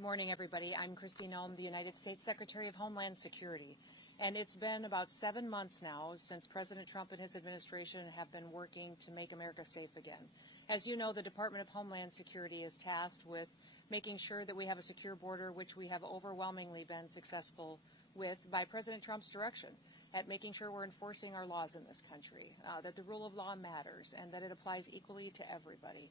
Good morning, everybody. I'm Kristi Noem, the United States Secretary of Homeland Security. And it's been about 7 months now since President Trump and his administration have been working to make America safe again. As you know, the Department of Homeland Security is tasked with making sure that we have a secure border, which we have overwhelmingly been successful with by President Trump's direction, at making sure we're enforcing our laws in this country, that the rule of law matters, and that it applies equally to everybody.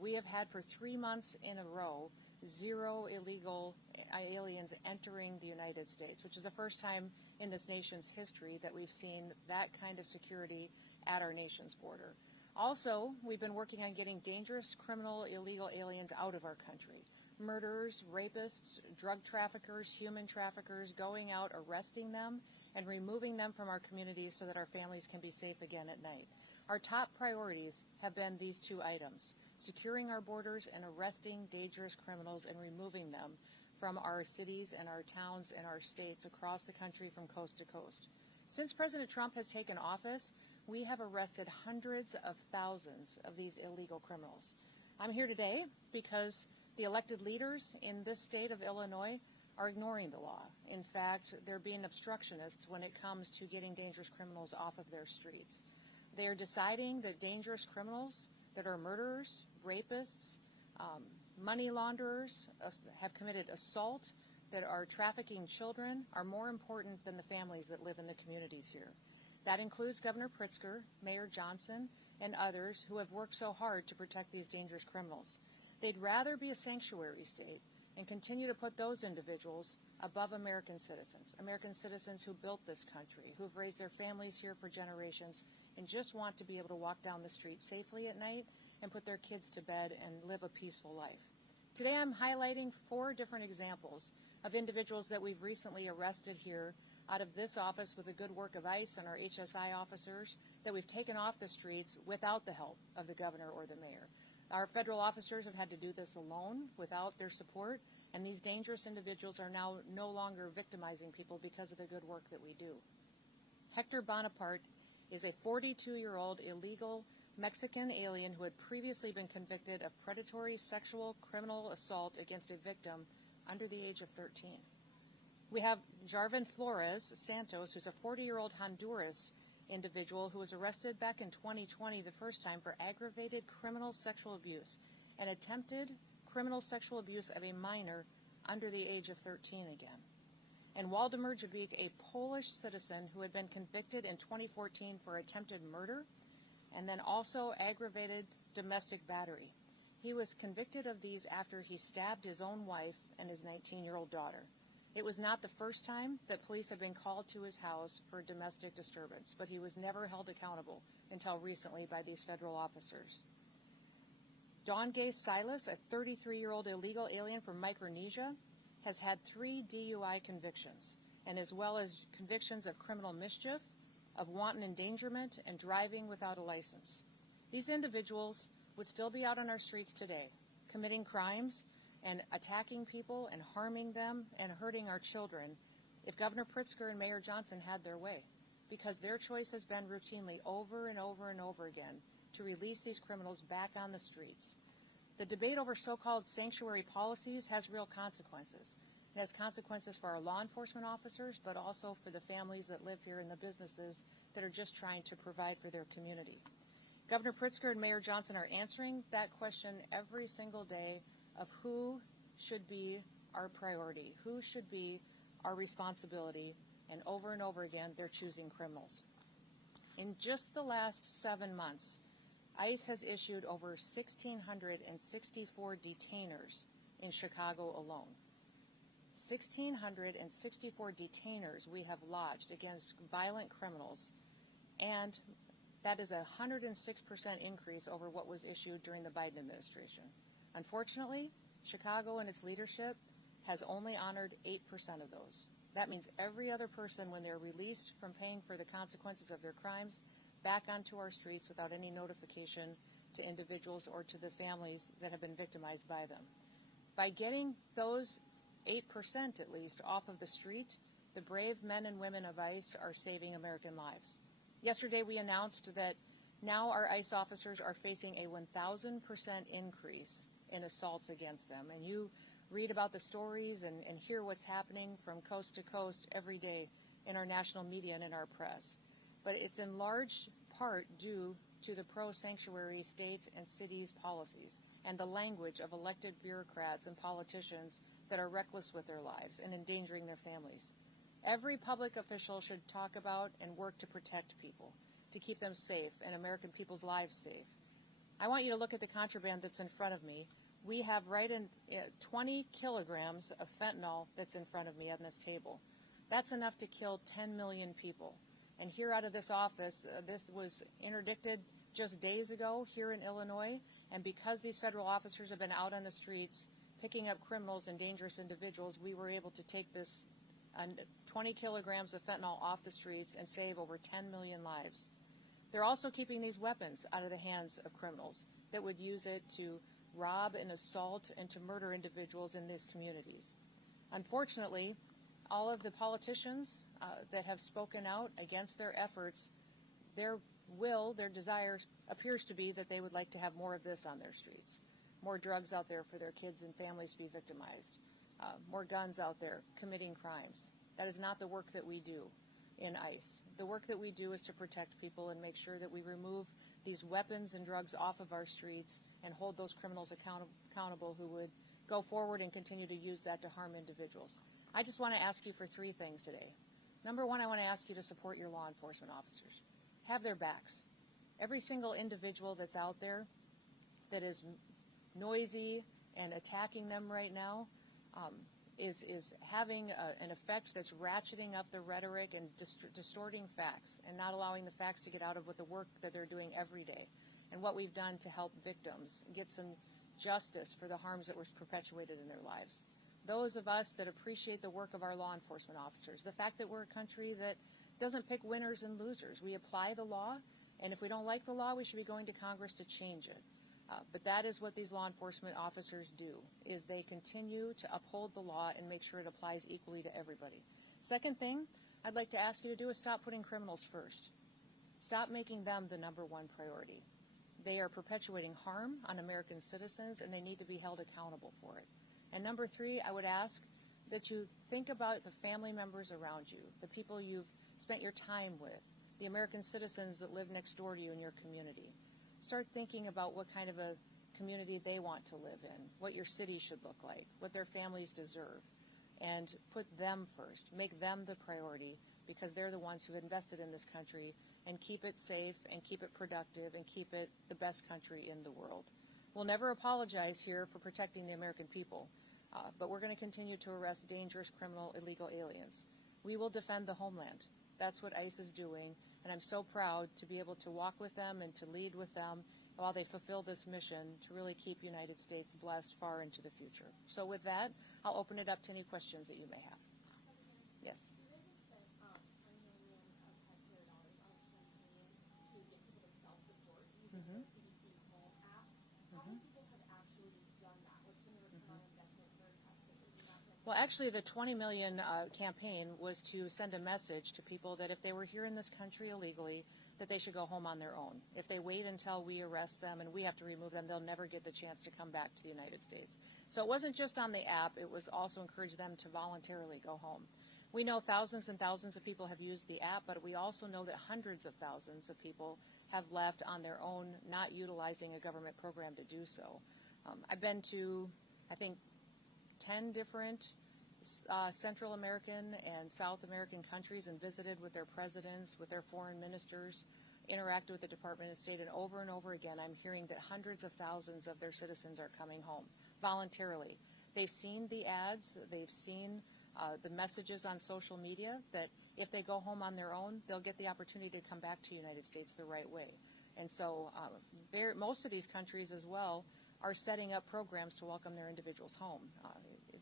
We have had for 3 months in a row 0 illegal aliens entering the United States, which is the first time in this nation's history that we've seen that kind of security at our nation's border. Also, we've been working on getting dangerous, criminal, illegal aliens out of our country. Murderers, rapists, drug traffickers, human traffickers, going out, arresting them, and removing them from our communities so that our families can be safe again at night. Our top priorities have been these 2 items: securing our borders and arresting dangerous criminals and removing them from our cities and our towns and our states across the country from coast to coast. Since President Trump has taken office, we have arrested hundreds of thousands of these illegal criminals. I'm here today because the elected leaders in this state of Illinois are ignoring the law. In fact, they're being obstructionists when it comes to getting dangerous criminals off of their streets. They are deciding that dangerous criminals that are murderers, rapists, money launderers, have committed assault, that are trafficking children, are more important than the families that live in the communities here. That includes Governor Pritzker, Mayor Johnson, and others who have worked so hard to protect these dangerous criminals. They'd rather be a sanctuary state and continue to put those individuals above American citizens who built this country, who've raised their families here for generations, and just want to be able to walk down the street safely at night and put their kids to bed and live a peaceful life. Today I'm highlighting 4 different examples of individuals that we've recently arrested here out of this office with the good work of ICE and our HSI officers that we've taken off the streets without the help of the governor or the mayor. Our federal officers have had to do this alone without their support, and these dangerous individuals are now no longer victimizing people because of the good work that we do. Hector Bonaparte is a 42-year-old illegal Mexican alien who had previously been convicted of predatory sexual criminal assault against a victim under the age of 13. We have Jarvin Flores Santos, who's a 40-year-old Honduras individual who was arrested back in 2020 the first time for aggravated criminal sexual abuse and attempted criminal sexual abuse of a minor under the age of 13 again. And Waldemar Jabik, a Polish citizen who had been convicted in 2014 for attempted murder and then also aggravated domestic battery. He was convicted of these after he stabbed his own wife and his 19-year-old daughter. It was not the first time that police had been called to his house for domestic disturbance, but he was never held accountable until recently by these federal officers. Gay Silus, a 33-year-old illegal alien from Micronesia, has had 3 DUI convictions, and as well as convictions of criminal mischief, of wanton endangerment, and driving without a license. These individuals would still be out on our streets today, committing crimes and attacking people and harming them and hurting our children if Governor Pritzker and Mayor Johnson had their way, because their choice has been routinely over and over and over again to release these criminals back on the streets. The debate over so-called sanctuary policies has real consequences. It has consequences for our law enforcement officers, but also for the families that live here and the businesses that are just trying to provide for their community. Governor Pritzker and Mayor Johnson are answering that question every single day of who should be our priority, who should be our responsibility, and over again, they're choosing criminals. In just the last 7 months, ICE has issued over 1,664 detainers in Chicago alone. 1,664 detainers we have lodged against violent criminals, and that is a 106% increase over what was issued during the Biden administration. Unfortunately, Chicago and its leadership has only honored 8% of those. That means every other person, when they're released from paying for the consequences of their crimes, back onto our streets without any notification to individuals or to the families that have been victimized by them. By getting those 8% at least off of the street, the brave men and women of ICE are saving American lives. Yesterday we announced that now our ICE officers are facing a 1,000% increase in assaults against them. And you read about the stories and hear what's happening from coast to coast every day in our national media and in our press. But it's in large part due to the pro-sanctuary state and cities policies and the language of elected bureaucrats and politicians that are reckless with their lives and endangering their families. Every public official should talk about and work to protect people, to keep them safe and American people's lives safe. I want you to look at the contraband that's in front of me. We have 20 kilograms of fentanyl that's in front of me on this table. That's enough to kill 10 million people. And here out of this office, this was interdicted just days ago here in Illinois, and because these federal officers have been out on the streets picking up criminals and dangerous individuals, we were able to take this 20 kilograms of fentanyl off the streets and save over 10 million lives. They're also keeping these weapons out of the hands of criminals that would use it to rob and assault and to murder individuals in these communities. Unfortunately, all of the politicians that have spoken out against their efforts, their desire appears to be that they would like to have more of this on their streets, more drugs out there for their kids and families to be victimized, more guns out there committing crimes. That is not the work that we do in ICE. The work that we do is to protect people and make sure that we remove these weapons and drugs off of our streets and hold those criminals accountable who would go forward and continue to use that to harm individuals. I just want to ask you for three things today. Number one, I want to ask you to support your law enforcement officers. Have their backs. Every single individual that's out there that is noisy and attacking them right now is having an effect that's ratcheting up the rhetoric and distorting facts and not allowing the facts to get out of what the work that they're doing every day and what we've done to help victims get some justice for the harms that were perpetuated in their lives. Those of us that appreciate the work of our law enforcement officers, the fact that we're a country that doesn't pick winners and losers. We apply the law, and if we don't like the law, we should be going to Congress to change it. But that is what these law enforcement officers do, is they continue to uphold the law and make sure it applies equally to everybody. Second thing I'd like to ask you to do is stop putting criminals first. Stop making them the number one priority. They are perpetuating harm on American citizens, and they need to be held accountable for it. And number three, I would ask that you think about the family members around you, the people you've spent your time with, the American citizens that live next door to you in your community. Start thinking about what kind of a community they want to live in, what your city should look like, what their families deserve, and put them first. Make them the priority because they're the ones who invested in this country, and keep it safe and keep it productive and keep it the best country in the world. We'll never apologize here for protecting the American people, but we're going to continue to arrest dangerous, criminal, illegal aliens. We will defend the homeland. That's what ICE is doing, and I'm so proud to be able to walk with them and to lead with them while they fulfill this mission to really keep United States blessed far into the future. So with that, I'll open it up to any questions that you may have. Yes. Mm-hmm. Well, actually, the 20 million campaign was to send a message to people that if they were here in this country illegally, that they should go home on their own. If they wait until we arrest them and we have to remove them, they'll never get the chance to come back to the United States. So it wasn't just on the app, it was also encourage them to voluntarily go home. We know thousands and thousands of people have used the app, but we also know that hundreds of thousands of people have left on their own, not utilizing a government program to do so. I've been to, I think, 10 different Central American and South American countries and visited with their presidents, with their foreign ministers, interacted with the Department of State, and over again I'm hearing that hundreds of thousands of their citizens are coming home voluntarily. They've seen the ads, they've seen the messages on social media that if they go home on their own, they'll get the opportunity to come back to the United States the right way. And so most of these countries as well are setting up programs to welcome their individuals home.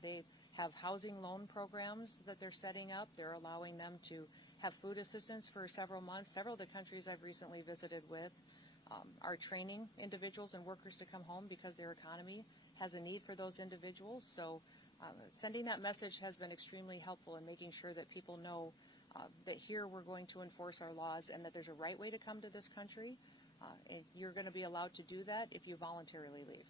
They have housing loan programs that they're setting up. They're allowing them to have food assistance for several months. Several of the countries I've recently visited with are training individuals and workers to come home because their economy has a need for those individuals. So sending that message has been extremely helpful in making sure that people know that here we're going to enforce our laws and that there's a right way to come to this country. And you're going to be allowed to do that if you voluntarily leave.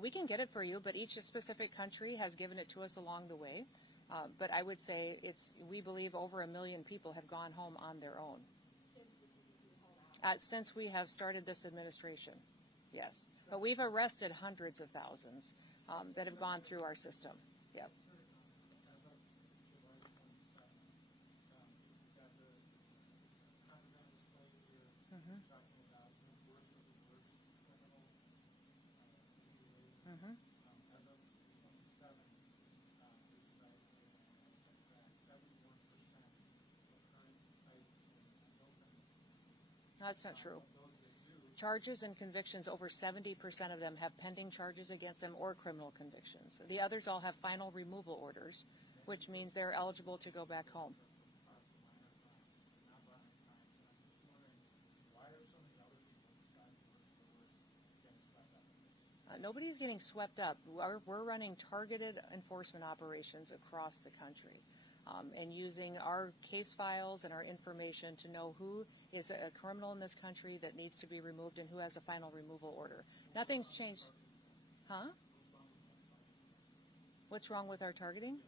We can get it for you, but each specific country has given it to us along the way. But I would say we believe over 1 million people have gone home on their own. Since we have started this administration, yes. But we've arrested hundreds of thousands that have gone through our system. Yep. That's not true. Charges and convictions, over 70% of them have pending charges against them or criminal convictions. The others all have final removal orders, which means they're eligible to go back home. Nobody's getting swept up. We're running targeted enforcement operations across the country. And using our case files and our information to know who is a criminal in this country that needs to be removed and who has a final removal order. Nothing's changed. Huh? What's wrong with our targeting?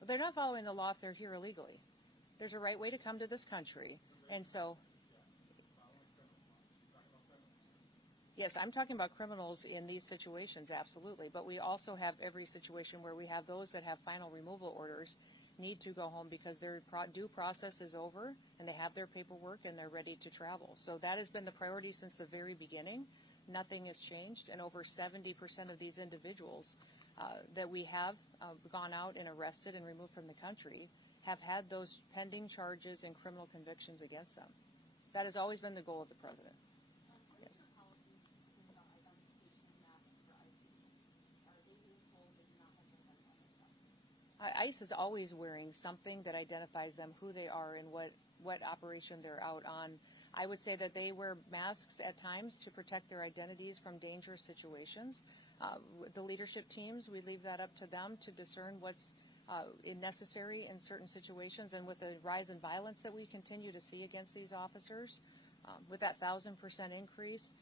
Well, they're not following the law if they're here illegally. There's a right way to come to this country. And so, yes, I'm talking about criminals in these situations, absolutely. But we also have every situation where we have those that have final removal orders need to go home because their due process is over and they have their paperwork and they're ready to travel. So that has been the priority since the very beginning. Nothing has changed. And over 70% of these individuals that we have gone out and arrested and removed from the country have had those pending charges and criminal convictions against them. That has always been the goal of the president. ICE is always wearing something that identifies them, who they are, and what operation they're out on. I would say that they wear masks at times to protect their identities from dangerous situations. The leadership teams, we leave that up to them to discern what's necessary in certain situations. And with the rise in violence that we continue to see against these officers, with that 1,000% increase,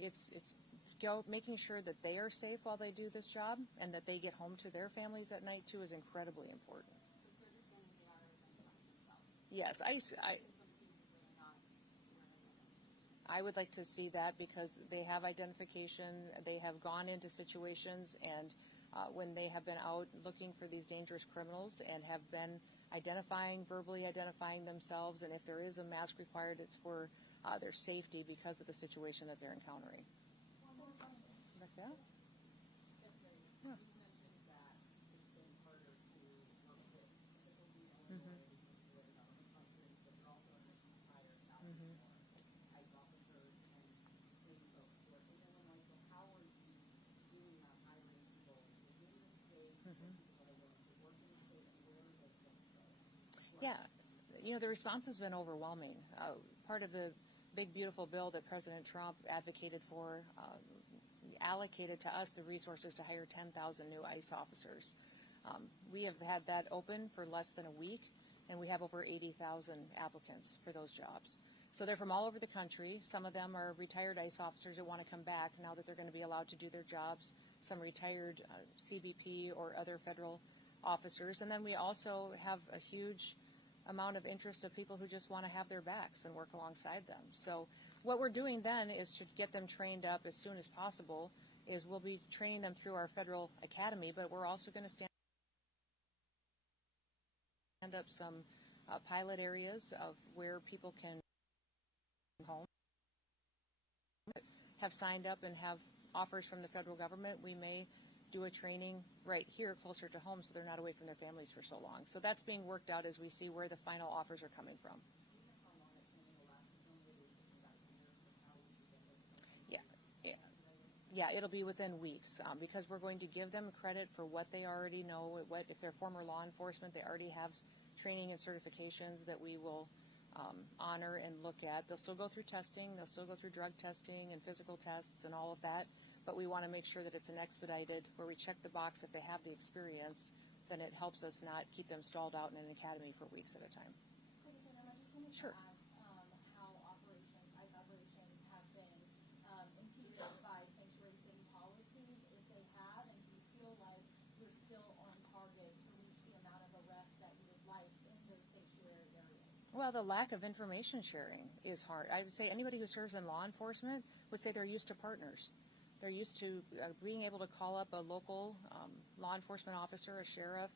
it's making sure that they are safe while they do this job and that they get home to their families at night too is incredibly important. Yes, I would like to see that because they have identification, they have gone into situations, and when they have been out looking for these dangerous criminals and have been verbally identifying themselves, and if there is a mask required, it's for their safety because of the situation that they're encountering. Yeah. Yeah, the response has been overwhelming. Part of the big, beautiful bill that President Trump advocated for allocated to us the resources to hire 10,000 new ICE officers. We have had that open for less than a week, and we have over 80,000 applicants for those jobs. So they're from all over the country. Some of them are retired ICE officers that want to come back now that they're going to be allowed to do their jobs, some retired CBP or other federal officers. And then we also have a huge amount of interest of people who just want to have their backs and work alongside them. So what we're doing then is to get them trained up as soon as possible. We'll be training them through our federal academy, but we're also going to stand up some pilot areas of where people can home, have signed up and have offers from the federal government. We may do a training right here closer to home so they're not away from their families for so long. So that's being worked out as we see where the final offers are coming from. Yeah, it'll be within weeks because we're going to give them credit for what they already know. If they're former law enforcement, they already have training and certifications that we will honor and look at. They'll still go through testing. They'll still go through drug testing and physical tests and all of that. But we want to make sure that it's an expedited, where we check the box if they have the experience, then it helps us not keep them stalled out in an academy for weeks at a time. Sure. How ICE operations Well, the lack of information sharing is hard. I would say anybody who serves in law enforcement would say they're used to partners. They're used to being able to call up a local law enforcement officer, a sheriff,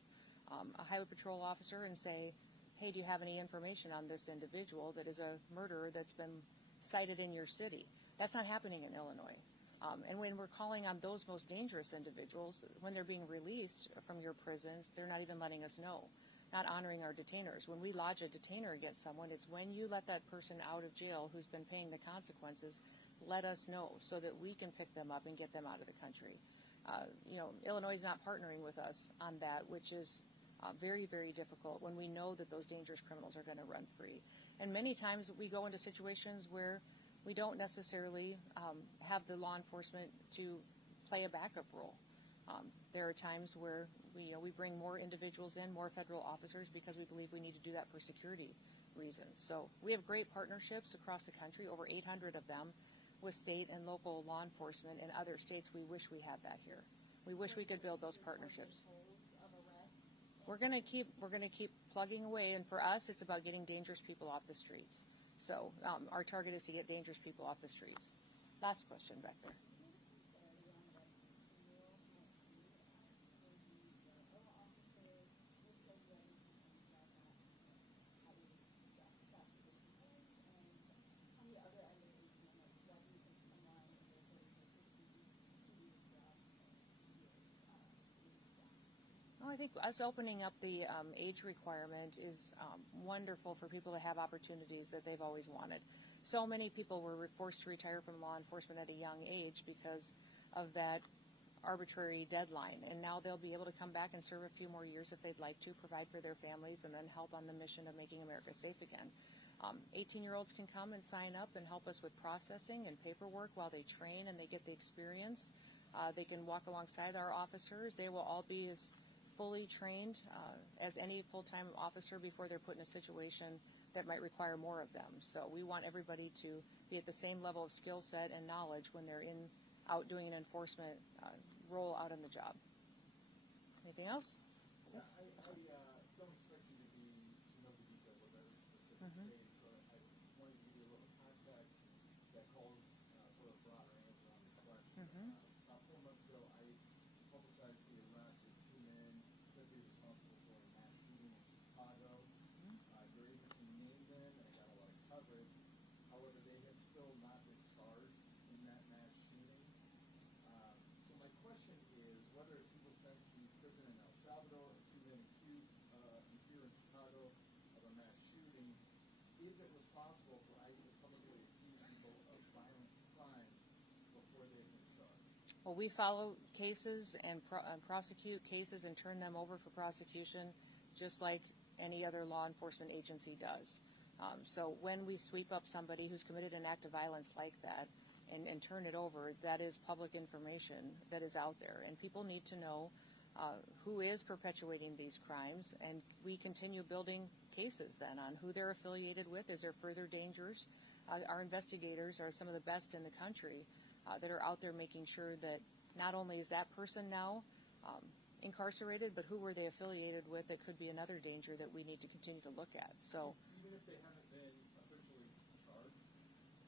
a highway patrol officer, and say, hey, do you have any information on this individual that is a murderer that's been cited in your city? That's not happening in Illinois. And when we're calling on those most dangerous individuals, when they're being released from your prisons, they're not even letting us know, not honoring our detainers. When we lodge a detainer against someone, it's when you let that person out of jail who's been paying the consequences, let us know so that we can pick them up and get them out of the country. Illinois is not partnering with us on that, which is very, very difficult when we know that those dangerous criminals are going to run free. And many times we go into situations where we don't necessarily have the law enforcement to play a backup role. There are times where we bring more individuals in, more federal officers, because we believe we need to do that for security reasons. So we have great partnerships across the country, over 800 of them, with state and local law enforcement in other states. We wish we had that here. We wish we could build those partnerships. We're going to keep plugging away, and for us, it's about getting dangerous people off the streets. So our target is to get dangerous people off the streets. Last question back there. I think us opening up the age requirement is wonderful for people to have opportunities that they've always wanted. So many people were forced to retire from law enforcement at a young age because of that arbitrary deadline, and now they'll be able to come back and serve a few more years if they'd like to, provide for their families, and then help on the mission of making America safe again. 18-year-olds can come and sign up and help us with processing and paperwork while they train and they get the experience. They can walk alongside our officers. They will all be as fully trained as any full-time officer before they're put in a situation that might require more of them. So we want everybody to be at the same level of skill set and knowledge when they're out doing an enforcement role out on the job. Anything else? Yes? I don't expect you to know the details of every specific case, so I wanted to give you a little context that calls for a broader answer on this question. About 4 months ago, ICE publicized the arrest of 2 men that be responsible for a mass shooting in Chicago. Your agency named them, and it got a lot of coverage. However, they have still not been charged in that mass shooting. So my question is whether people sent to prison in El Salvador or 2 men accused here in Chicago of a mass shooting, is it responsible for ICE to publicly accuse people of violent crimes before they've been charged? Well, we follow cases and prosecute cases and turn them over for prosecution just like any other law enforcement agency does. So when we sweep up somebody who's committed an act of violence like that and turn it over, that is public information that is out there. And people need to know who is perpetuating these crimes, and we continue building cases then on who they're affiliated with. Is there further dangers? Our investigators are some of the best in the country that are out there making sure that not only is that person now incarcerated, but who were they affiliated with that could be another danger that we need to continue to look at. So even if they haven't been officially charged?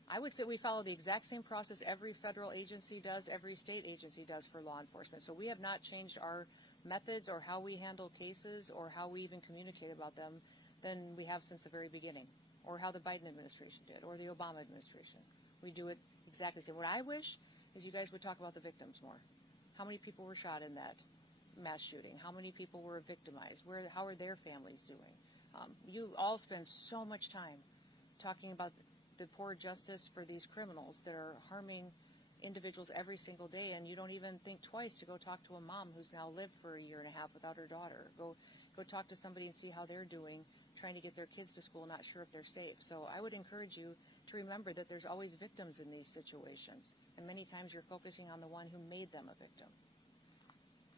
I would say we follow the exact same process every federal agency does, every state agency does for law enforcement. So we have not changed our methods or how we handle cases or how we even communicate about them than we have since the very beginning, or how the Biden administration did, or the Obama administration. We do it exactly the same. What I wish is you guys would talk about the victims more. How many people were shot in that mass shooting? How many people were victimized? How are their families doing? You all spend so much time talking about the poor justice for these criminals that are harming individuals every single day, and you don't even think twice to go talk to a mom who's now lived for a year and a half without her daughter. Go talk to somebody and see how they're doing, trying to get their kids to school, not sure if they're safe. So I would encourage you to remember that there's always victims in these situations, and many times you're focusing on the one who made them a victim.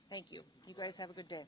Thank you. You guys have a good day.